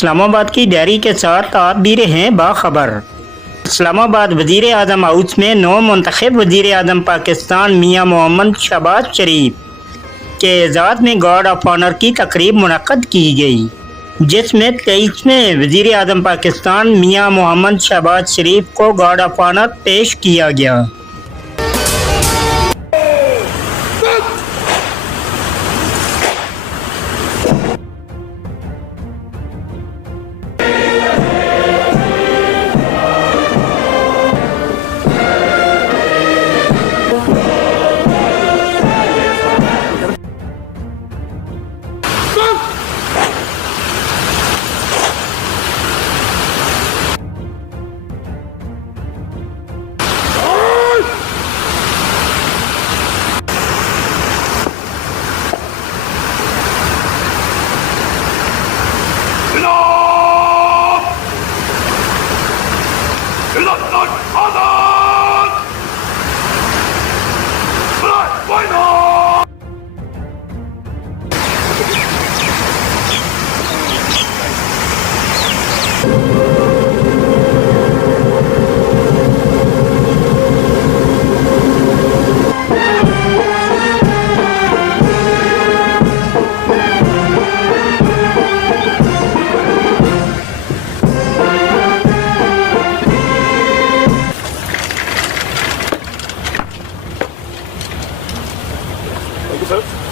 इस्लामाबाद की डायरी के साथ आप भी रहें बाखबर। इस्लामाबाद वज़ीर आज़म हाउस में नौ मुंतखब वज़ीर आज़म पाकिस्तान मियाँ मोहम्मद शहबाज शरीफ के एजाज़ में गार्ड ऑफ ऑनर की तकरीब मुनक्कद की गई, जिसमें 23वें वज़ीर आज़म पाकिस्तान मियाँ मोहम्मद शहबाज शरीफ को गार्ड ऑफ ऑनर पेश किया गया। Sir?